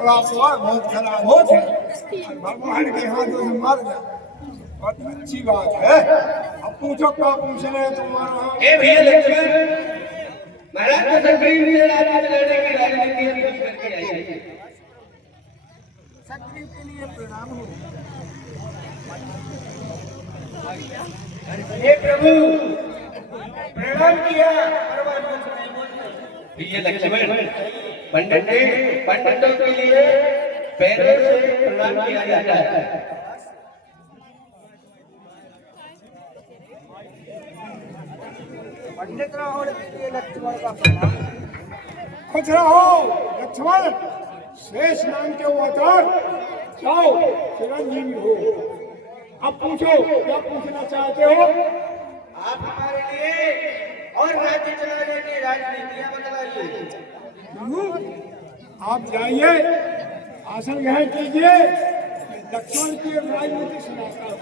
थोड़ा बहुत खराब हो थे भगवान के हाथों से मर गया। बहुत अच्छी बात है। अब पूछो क्या पूछना है तुम्हारा? ए भैया लक्ष्मण महाराज को संग्रीव जी राजा लड़ने की राजनीति हम कुछ करके आइए। संग्रीव के लिए प्रणाम हो। हे प्रभु प्रणाम किया भैया लक्ष्मण। पंडितों के लिए पैरों से प्रणाम किया जाता है। पंडित राहुल के लिए लक्ष्मण का प्रणाम। खुश रहो लक्ष्मण। शेष नाम के अवतार जाओ चिरंजीवी हो। अब पूछो क्या पूछना चाहते हो? आप हमारे लिए और राज्य चलाने की राजनीतियां बतलाइए। आप जाइए आसन ग्रहण कीजिए। लक्ष्मण की राजनीति सुनाता हूँ।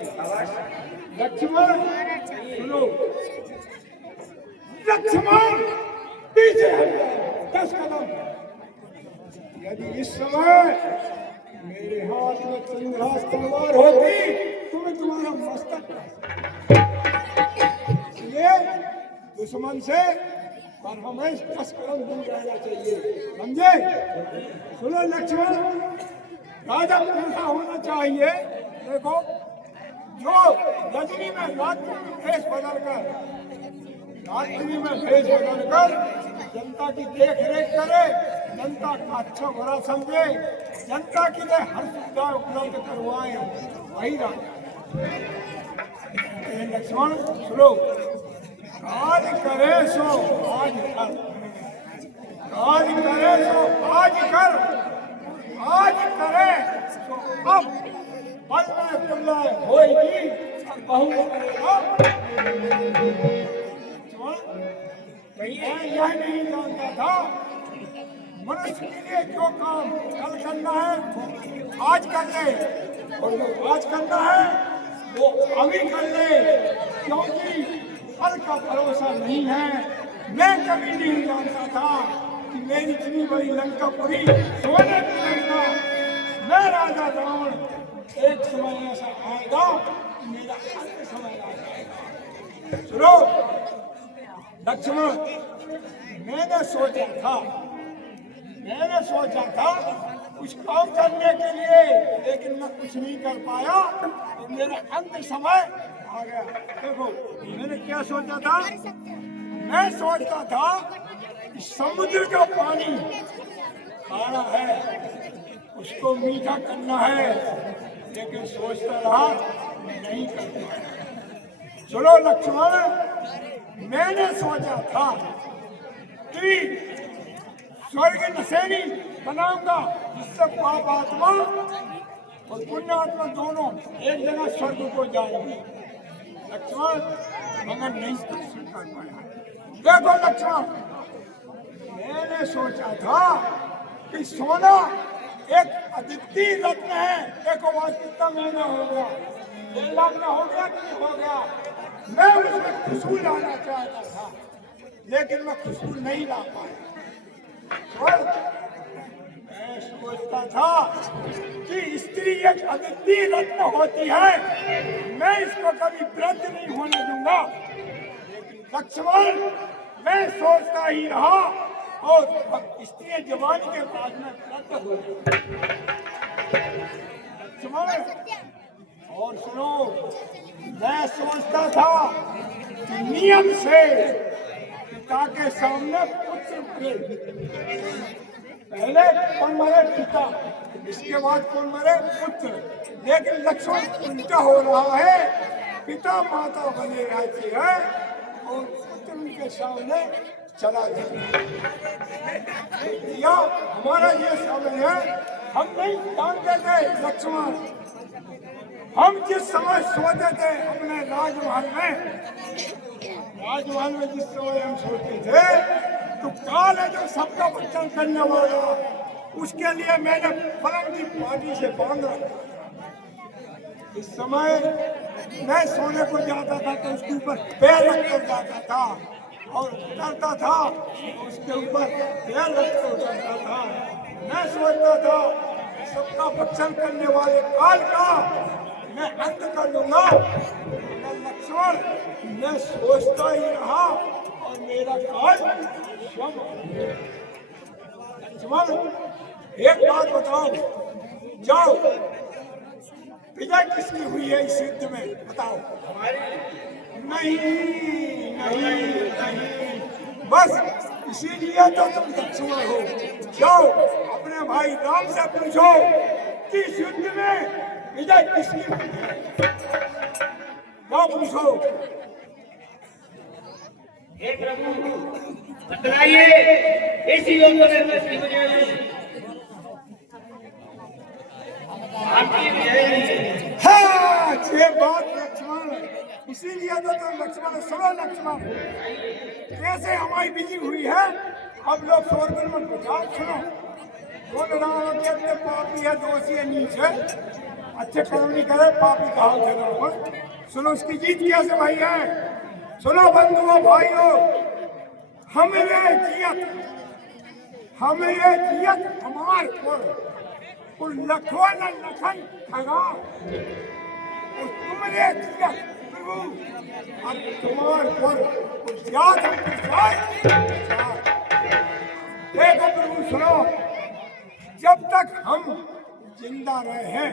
लक्ष्मण सुनो। लक्ष्मण पीछे हट जाओ 10 कदम। यदि इस समय मेरे हाथ में चंद्रहास तलवार होती तो मैं तुम्हारा मस्तक ये दुश्मन से पर हमें 10 कदम दूर रहना चाहिए। समझे? सुनो लक्ष्मण राजा कैसा होना चाहिए? देखो जो रजनी में रात्रि में भेष बदलकर जनता की देख रेख करे, जनता का अच्छा भरा समझे, जनता की लिए हर सुविधा उपलब्ध करवाए, वही राजा। लक्ष्मण सुनो। आज करे सो आज कर। आज करे सो आज कर। आज करे सो अब पल में तुल्ला होएगी बहुत मैं यह नहीं जानता था मनुष्य के लिए जो काम कल करना है आज कर ले, और जो आज करना है वो अभी कर ले, क्योंकि फल का भरोसा नहीं है। मैं कभी नहीं जानता था कि मेरी इतनी बड़ी लंका पूरी सोने की लंका, मैं राजा रावण एक समय ऐसा आएगा कि मेरा अंत समय आ जाएगा। सुनो लक्ष्मण मैंने सोचा था कुछ काम करने के लिए, लेकिन मैं कुछ नहीं कर पाया और मेरा अंत समय आ गया। देखो मैंने क्या सोचा था? मैं सोचता था कि समुद्र का पानी खारा है उसको मीठा करना है, लेकिन सोचता रहा नहीं कर पाया। चलो लक्ष्मण मैंने सोचा था कि स्वर्ग नशेनी बनाऊंगा जिससे पाप आत्मा और पुण्य आत्मा दोनों एक जगह स्वर्ग को जाएंगे। लक्ष्मण मगर नहीं कर पाया। देखो लक्ष्मण मैंने सोचा था कि सोना एक अद्वितीय रत्न है। देखो वास्तविकता मैंने हो गया 1 लाख में हो गया कि हो गया। मैं उसमें खुशबू लाना चाहता था, लेकिन मैं खुशबू नहीं ला पाया। मैं सोचता था कि स्त्री एक अद्वितीय रत्न होती है, मैं इसको कभी वृद्ध नहीं होने दूंगा। लेकिन लक्ष्मण मैं सोचता ही रहा और स्त्री जवानी के बाद में वृद्ध हो गई। लक्ष्मण और सुनो मैं सोचता था कि नियम से पिता के सामने पुत्र मरे। पहले कौन मरे? पिता, इसके बाद कौन मरे? पुत्र। लेकिन लक्ष्मण उल्टा हो रहा है, पिता माता बने रहती है और पुत्र उनके सामने चला जाता। हमारा ये समय है, हम नहीं जानते थे लक्ष्मण। हम जिस समय सोते थे अपने राजमहल में जिस समय हम सोते थे तो काल है जो सबका बच्चन करने वाला, उसके लिए मैंने पलंग की पाटी से बांध रखा। इस समय मैं सोने को जाता था तो उसके ऊपर पैर रख कर जाता था और उतरता था, उसके ऊपर पैर रख कर उतरता था। मैं सोचता था सबका भक्षण करने वाले काल का मैं अंत कर दूंगा। मैं लक्ष्मण मैं सोचता ही रहा और मेरा काल क्षम। लक्ष्मण एक बात बताओ, जाओ विजय किसकी हुई है इस युद्ध में बताओ। नहीं नहीं नहीं, बस इसीलिए तो तुम लक्ष्मण हो। जाओ अपने भाई राम से पूछो कि इस युद्ध में विजय किसकी हुई है। जाओ पूछो। हे प्रभु बतलाइए इस युद्ध में किसकी विजय हुई? आपकी विजय हुई। हाँ ये बात लक्ष्मण, इसीलिए तो तुम लक्ष्मण सुनो। लक्ष्मण कैसे हमारी विजय हुई है अब लोग स्वर्ग में बुझाओ। सुनो बोल रहा के पापी है, दोषी है, नीच है, अच्छे कर्म नहीं करे, पापी कहा जगह। सुनो उसकी जीत कैसे भाई है। सुनो बंधुओं भाइयों, हमारे जियत हमार पर लखन लखन ठगा और तुमरे जियत प्रभु और तुम्हार पर याद देखो प्रभु। सुनो जब तक हम जिंदा रहे हैं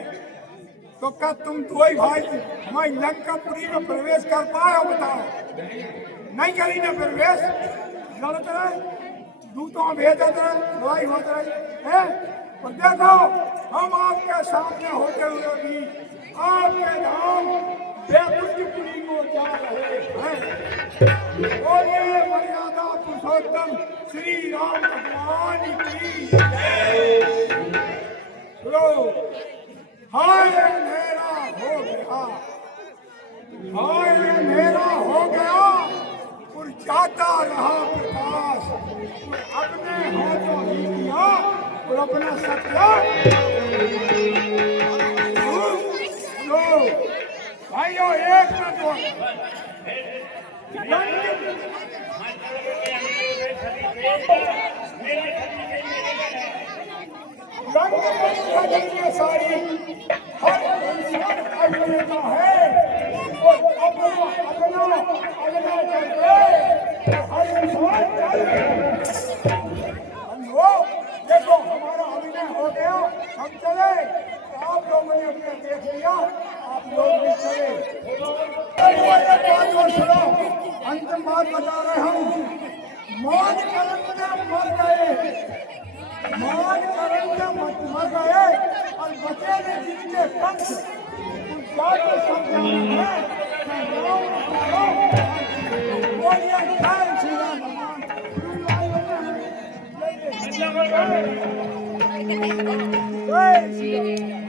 तो क्या तुम दो ही भाई हमारी लंकापुरी में प्रवेश कर पाए बताओ। नहीं करी ना प्रवेश, लड़ते रहे, दूतों भेजते रहे, लड़ाई होते रहे हैं। और देखो हम आपके सामने होते हुए भी आपके धाम बेकुंठपुरी को जा रहे हैं। बोलिए मर्यादा पुरुषोत्तम श्री राम भगवान की जय। सुनो हाय अंधेरा हो गया, हाय अंधेरा हो गया और जाता रहा प्रकाश। अपने हाथों ही किया और अपना सत्य भाइयों एक मिनट सारी हर इंसान अभिनेता है और अपना अपना अगला करके हर इंसान देखो हमारा अभिनय हो गया, हम चले। आप लोगों ने अपने देख लिया, आप लोग भी चले। बात और सुनो, अंतिम बात बता रहे हम। मान करंदा मर गए, मान करंदा मर गए और बचे ने जिनके पंथ उन जाके समझाना है। बोलिए जय श्री राम भगवान, जय श्री राम।